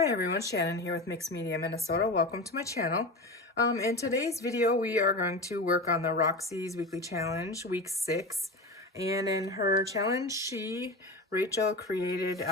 Hi everyone, Shannon here with Mixed Media Minnesota. Welcome to my channel. In today's video, we are going to work on the Roxy's Weekly Challenge, week 6. And in her challenge, Rachel created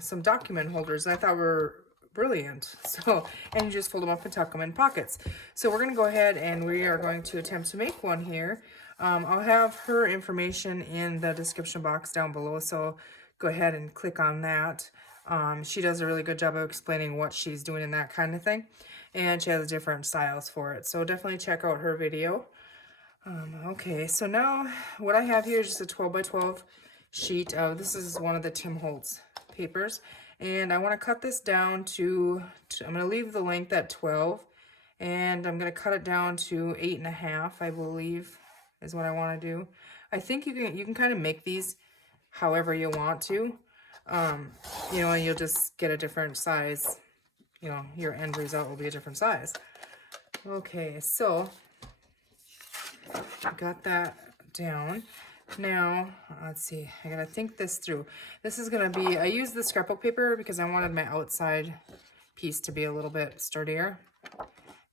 some document holders that I thought were brilliant. And you just fold them up and tuck them in pockets. So we're going to go ahead and we are going to attempt to make one here. I'll have her information in the description box down below, so go ahead and click on that. She does a really good job of explaining what she's doing and that kind of thing. And she has different styles for it. So definitely check out her video. Okay, so now what I have here is just a 12 by 12 sheet of, this is one of the Tim Holtz papers. And I want to cut this down to I'm going to leave the length at 12. And I'm going to cut it down to 8.5, I believe, is what I want to do. I think you can kind of make these however you want to. You know, and you'll just get a different size. You know, your end result will be a different size. Okay, so I got that down. Now, let's see, I gotta think this through. This is gonna be, I used the scrapbook paper because I wanted my outside piece to be a little bit sturdier.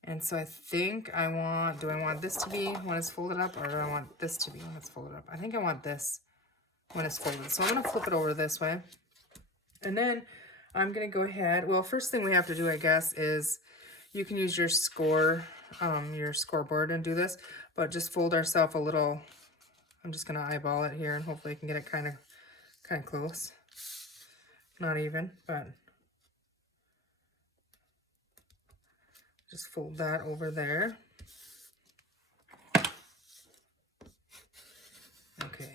And so I think I want, do I want this to be when it's folded up, or do I want this to be when it's folded up? I think I want this when it's folded. So I'm gonna flip it over this way. And then I'm going to go ahead, well, first thing we have to do, I guess, is you can use your scoreboard and do this, but just fold ourselves a little. I'm just going to eyeball it here and hopefully I can get it kind of close. Not even, but just fold that over there. Okay.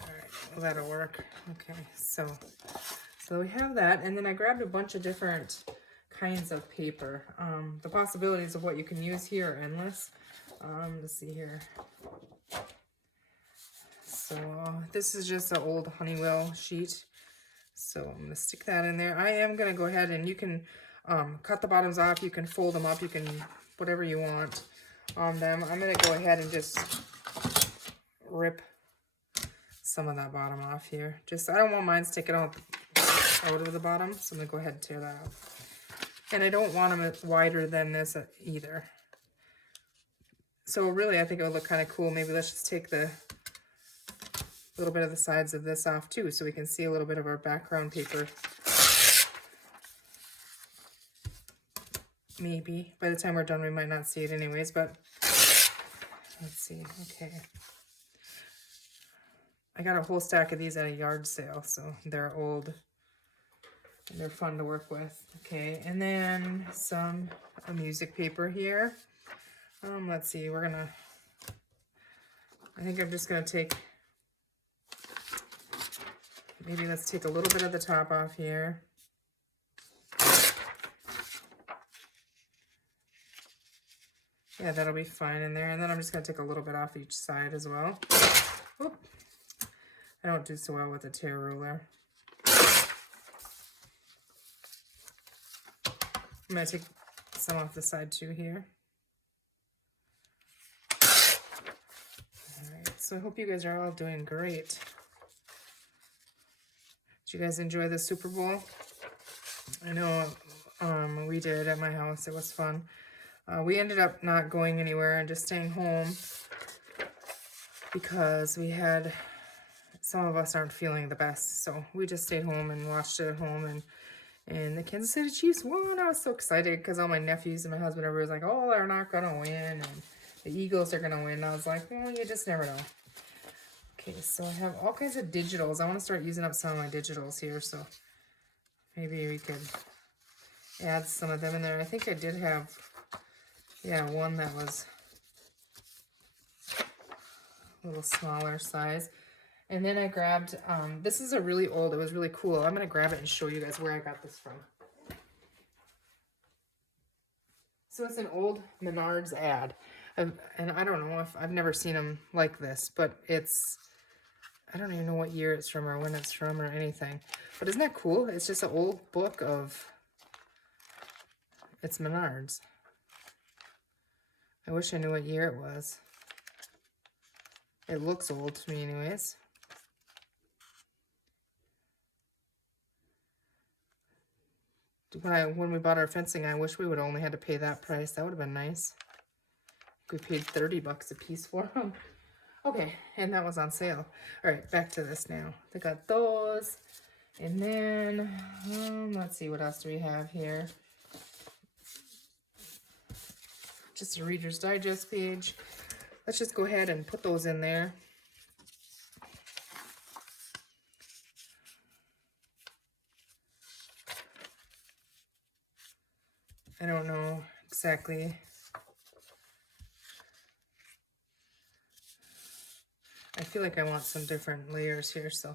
All right, well, that'll work. Okay, so we have that, and then I grabbed a bunch of different kinds of paper. The possibilities of what you can use here are endless. Let's see here. So this is just an old Honeywell sheet. So I'm gonna stick that in there. I am gonna go ahead and you can cut the bottoms off, you can fold them up, you can whatever you want on them. I'm gonna go ahead and just rip some of that bottom off here. Just, I don't want mine sticking out of the bottom, so I'm gonna go ahead and tear that out. And I don't want them wider than this either. So really, I think it would look kind of cool. Maybe let's just take the little bit of the sides of this off too, so we can see a little bit of our background paper. Maybe by the time we're done, we might not see it anyways, but let's see. Okay. I got a whole stack of these at a yard sale, so they're old and they're fun to work with. Okay, and then a music paper here. Let's see, I think I'm just gonna take, maybe let's take a little bit of the top off here. Yeah, that'll be fine in there. And then I'm just gonna take a little bit off each side as well. Oop. I don't do so well with a tear ruler. I'm going to take some off the side too here. Alright, so I hope you guys are all doing great. Did you guys enjoy the Super Bowl? I know we did at my house. It was fun. We ended up not going anywhere and just staying home because some of us aren't feeling the best. So we just stayed home and watched it at home, and the Kansas City Chiefs won. I was so excited because all my nephews and my husband, everybody was like, oh, they're not going to win, and the Eagles are going to win. And I was like, well, you just never know. Okay, so I have all kinds of digitals. I want to start using up some of my digitals here, so maybe we could add some of them in there. I think I did have, yeah, one that was a little smaller size. And then I grabbed, this is a really old, it was really cool. I'm going to grab it and show you guys where I got this from. So it's an old Menards ad. And I don't know if, I've never seen them like this, but I don't even know what year it's from or when it's from or anything. But isn't that cool? It's just an old book of, it's Menards. I wish I knew what year it was. It looks old to me anyways. when we bought our fencing, I wish we would only had to pay that price. That would have been nice. We paid 30 bucks a piece for them. Okay, and that was on sale. All right, back to this now. They got those. And then, let's see, what else do we have here? Just a Reader's Digest page. Let's just go ahead and put those in there. I don't know exactly. I feel like I want some different layers here, so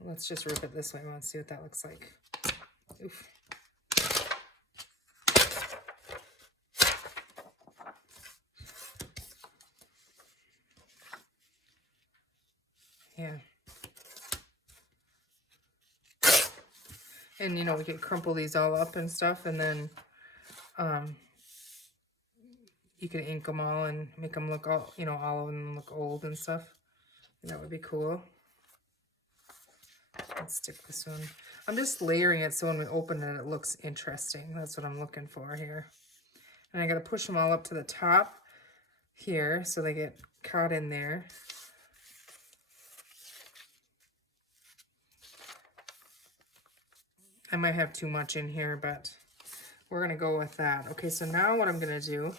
let's just rip it this way. I want to see what that looks like. Oof. Yeah. And, you know, we could crumple these all up and stuff, and then you can ink them all and make them look all, you know, all of them look old and stuff. And that would be cool. Let's stick this one. I'm just layering it so when we open it, it looks interesting. That's what I'm looking for here. And I got to push them all up to the top here so they get caught in there. I might have too much in here, but we're going to go with that. Okay, so now what I'm going to do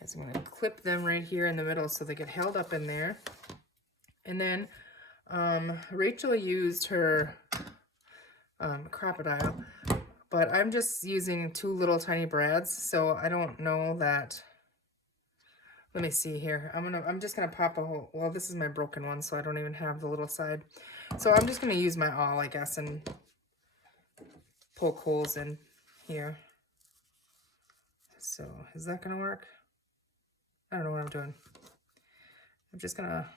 is I'm going to clip them right here in the middle so they get held up in there. And then Rachel used her crocodile, but I'm just using 2 little tiny brads, so I don't know that. Let me see here. I'm just gonna pop a hole. Well, this is my broken one, so I don't even have the little side. So I'm just gonna use my awl, I guess, and poke holes in here. So is that gonna work? I don't know what I'm doing. I'm just gonna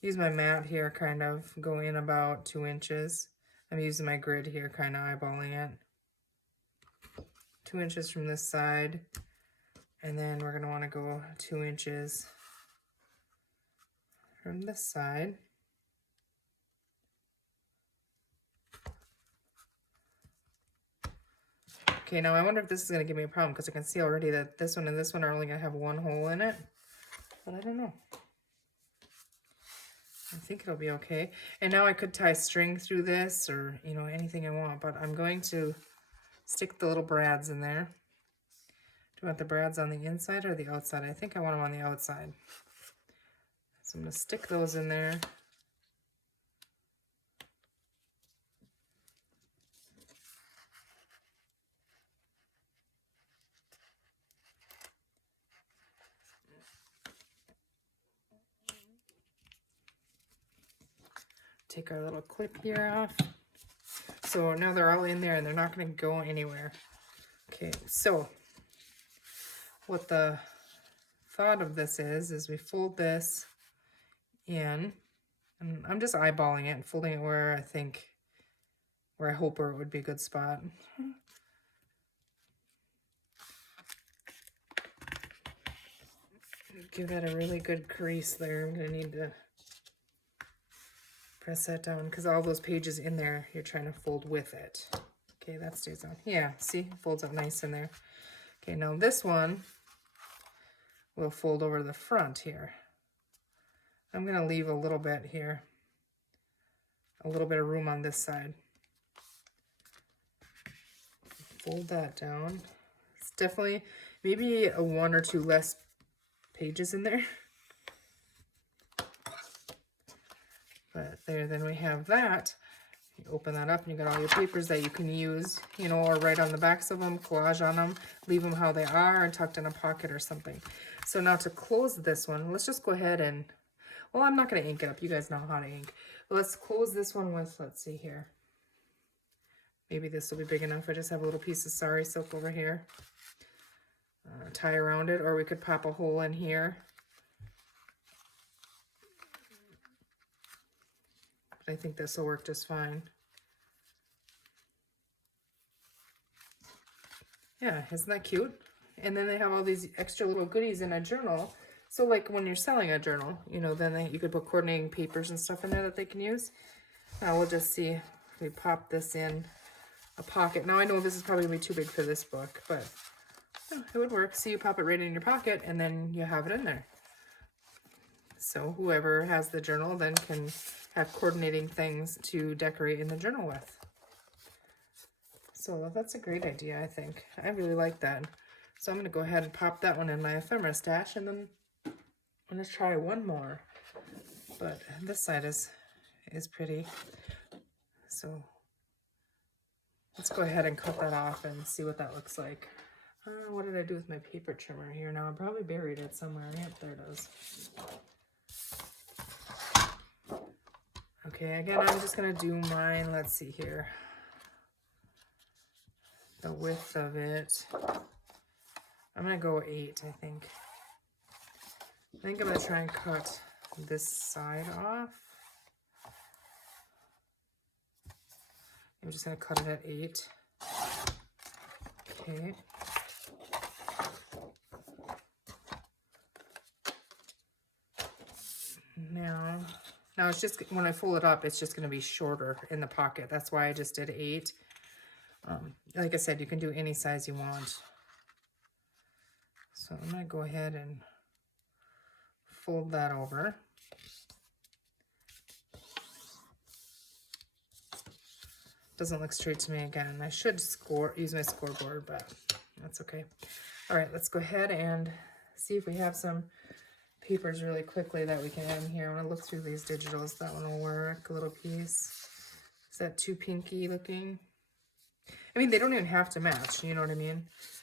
use my mat here, kind of go in about 2 inches. I'm using my grid here, kind of eyeballing it. 2 inches from this side. And then we're going to want to go 2 inches from this side. Okay, now I wonder if this is going to give me a problem, because I can see already that this one and this one are only going to have 1 hole in it. But I don't know. I think it'll be okay. And now I could tie string through this, or, you know, anything I want, but I'm going to stick the little brads in there. Do you want the brads on the inside or the outside? I think I want them on the outside. So I'm going to stick those in there. Take our little clip here off. So now they're all in there and they're not going to go anywhere. Okay, so what the thought of this is we fold this in, and I'm just eyeballing it and folding it where I hope where it would be a good spot. Give that a really good crease there. I'm going to need to press that down because all those pages in there, you're trying to fold with it. Okay, that stays on. Yeah, see, folds up nice in there. Okay, now this one will fold over to the front here. I'm going to leave a little bit here, a little bit of room on this side. Fold that down. It's definitely maybe a 1 or 2 less pages in there. But there, then we have that. You open that up and you got all your papers that you can use, you know, or write on the backs of them, collage on them, leave them how they are and tucked in a pocket or something. So now to close this one, let's just go ahead and, well, I'm not going to ink it up. You guys know how to ink. But let's close this one with, let's see here. Maybe this will be big enough. I just have a little piece of sari silk over here. Tie around it, or we could pop a hole in here. I think this will work just fine. Yeah, isn't that cute? And then they have all these extra little goodies in a journal. So like when you're selling a journal, you know, then you could put coordinating papers and stuff in there that they can use. Now we'll just see if we pop this in a pocket. Now I know this is probably going to be too big for this book, but it would work. So you pop it right in your pocket and then you have it in there. So whoever has the journal then can have coordinating things to decorate in the journal with. So that's a great idea, I think. I really like that. So I'm going to go ahead and pop that one in my ephemera stash, and then I'm going to try one more. But this side is pretty. So let's go ahead and cut that off and see what that looks like. What did I do with my paper trimmer here? Now I probably buried it somewhere. Yep, there it is. Okay, again, I'm just going to do mine. Let's see here. The width of it. I'm going to go 8, I think. I think I'm going to try and cut this side off. I'm just going to cut it at 8. Okay. Now it's just, when I fold it up, it's just going to be shorter in the pocket. That's why I just did 8. Like I said, you can do any size you want. So I'm going to go ahead and fold that over. Doesn't look straight to me again. I should use my scoreboard, but that's okay. All right, let's go ahead and see if we have some papers really quickly that we can add in here. I'm going to look through these digitals. That one will work. A little piece. Is that too pinky looking? I mean, they don't even have to match, you know what I mean?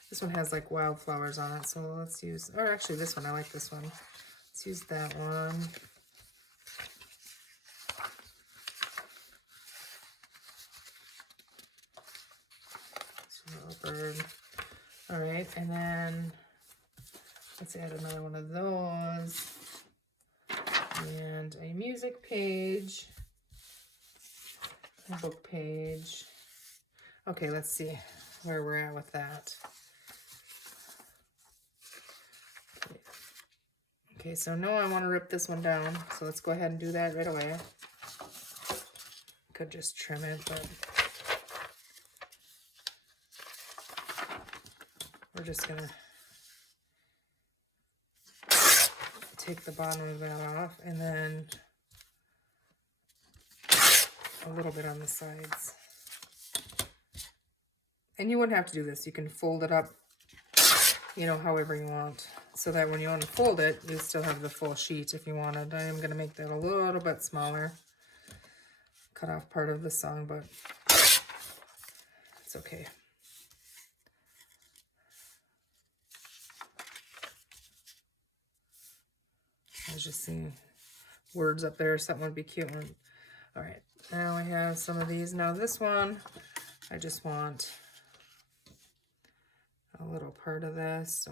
This one has like wildflowers on it, so let's use, or actually this one, I like this one. Let's use that one. Bird. All right, and then let's add another one of those. And a music page, a book page. Okay, let's see where we're at with that. Okay, so no, I want to rip this one down, so let's go ahead and do that right away. Could just trim it, but we're just gonna take the bottom of that off, and then a little bit on the sides. And you wouldn't have to do this. You can fold it up, you know, however you want, so that when you unfold it, you still have the full sheet if you wanted. I am going to make that a little bit smaller. Cut off part of the song, but it's okay. I was just seeing words up there. Something would be cute. All right, now I have some of these. Now this one, I just want a little part of this, so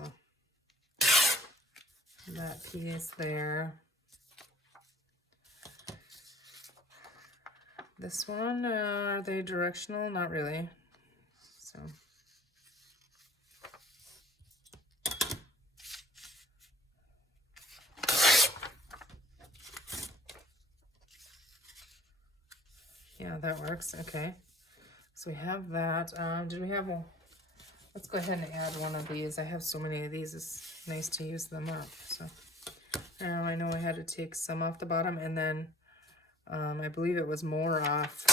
that piece there. This one, are they directional? Not really. So yeah, that works. Okay, so we have that. Did we have one? Let's go ahead and add one of these. I have so many of these, it's nice to use them up. So now I know I had to take some off the bottom, and then I believe it was more off.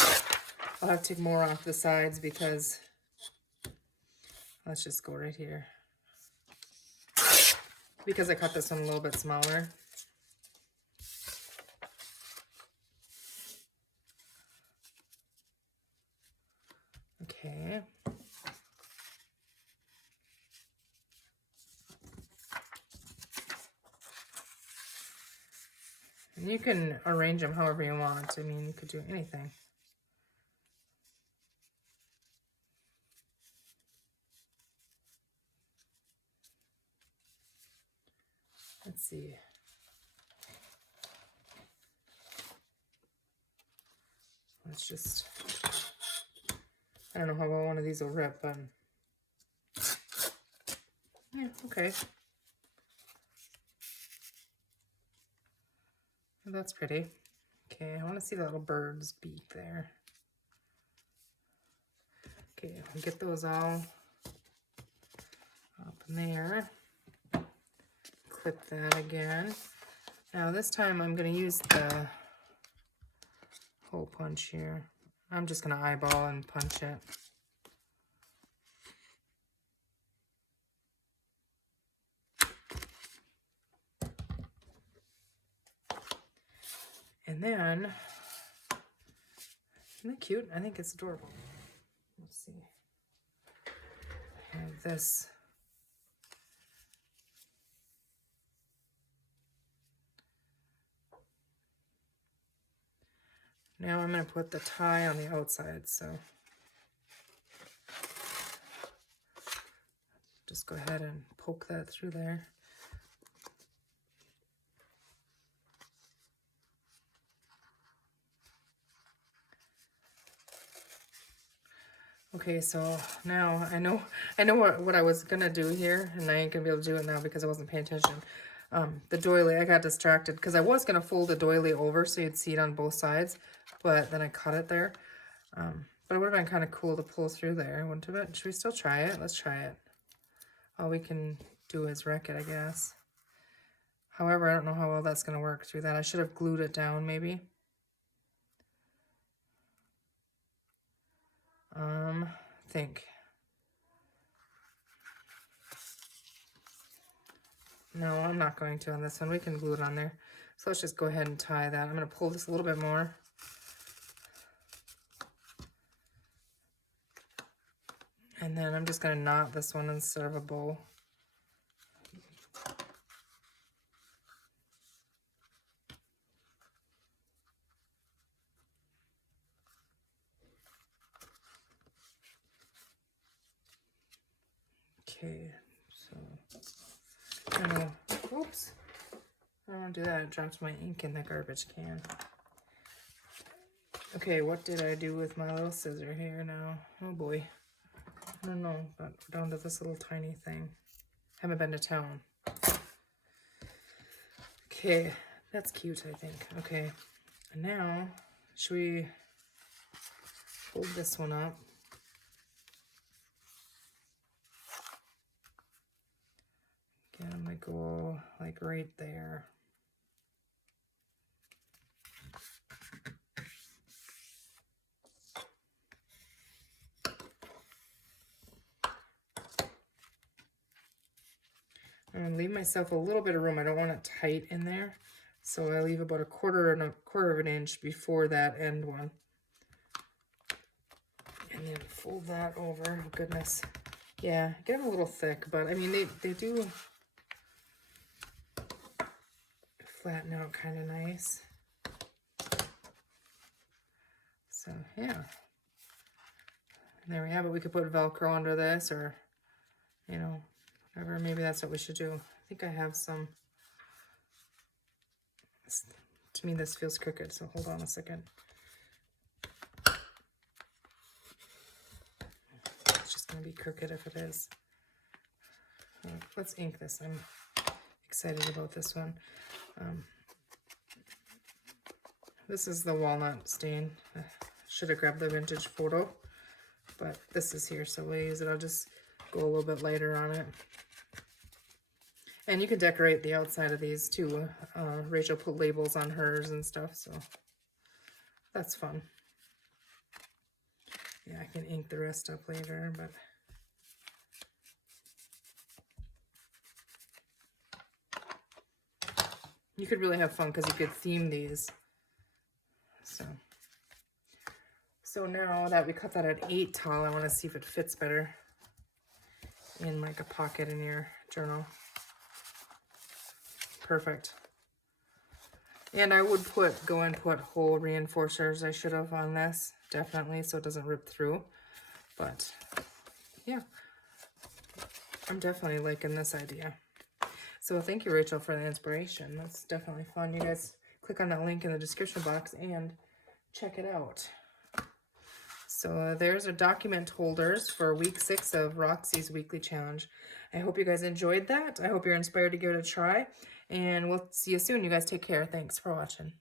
I'll have to take more off the sides because, let's just go right here. Because I cut this one a little bit smaller. Okay. And you can arrange them however you want. I mean, you could do anything. Let's see. Let's just, I don't know how well one of these will rip, but yeah, okay. That's pretty. Okay, I want to see the little bird's beak there. Okay, I'll get those all up in there. Clip that again. Now this time I'm going to use the hole punch here. I'm just going to eyeball and punch it. And then, isn't that cute? I think it's adorable. Let's see. I have this. Now I'm going to put the tie on the outside, so just go ahead and poke that through there. Okay, so now I know what I was gonna do here, and I ain't gonna be able to do it now because I wasn't paying attention. The doily, I got distracted because I was gonna fold the doily over so you'd see it on both sides, but then I cut it there. But it would have been kind of cool to pull through there, wouldn't it? Should we still try it? Let's try it. All we can do is wreck it, I guess. However, I don't know how well that's gonna work through that. I should have glued it down, maybe. Think. No, I'm not going to on this one. We can glue it on there. So let's just go ahead and tie that. I'm going to pull this a little bit more. And then I'm just going to knot this one instead of a bow. Okay, so I know, oops, I don't want to do that. I dropped my ink in the garbage can. Okay, what did I do with my little scissor here now? Oh boy, I don't know, but we're down to this little tiny thing. Haven't been to town. Okay, that's cute, I think. Okay, and now, should we fold this one up? Again, I'm gonna go like right there. I'm gonna leave myself a little bit of room. I don't want it tight in there, so I leave about a quarter of an inch before that end one. And then fold that over. Oh, goodness. Yeah, get them a little thick, but I mean, they do flatten out kind of nice. So, yeah. And there we have it. We could put Velcro under this or, you know, whatever. Maybe that's what we should do. I think I have some. To me, this feels crooked, so hold on a second. It's just going to be crooked if it is. Let's ink this. I'm excited about this one. This is the walnut stain. Should have grabbed the vintage photo, but this is here, so we'll use it. I'll just go a little bit lighter on it. And you can decorate the outside of these too. Rachel put labels on hers and stuff, so that's fun. Yeah, I can ink the rest up later, but you could really have fun because you could theme these. So now that we cut that at 8 tall, I want to see if it fits better in like a pocket in your journal. Perfect. And I would go and put hole reinforcers. I should have on this, definitely, so it doesn't rip through. But yeah, I'm definitely liking this idea. So thank you, Rachel, for the inspiration. That's definitely fun. You guys click on that link in the description box and check it out. So there's our document holders for week 6 of Roxy's weekly challenge. I hope you guys enjoyed that. I hope you're inspired to give it a try. And we'll see you soon. You guys take care. Thanks for watching.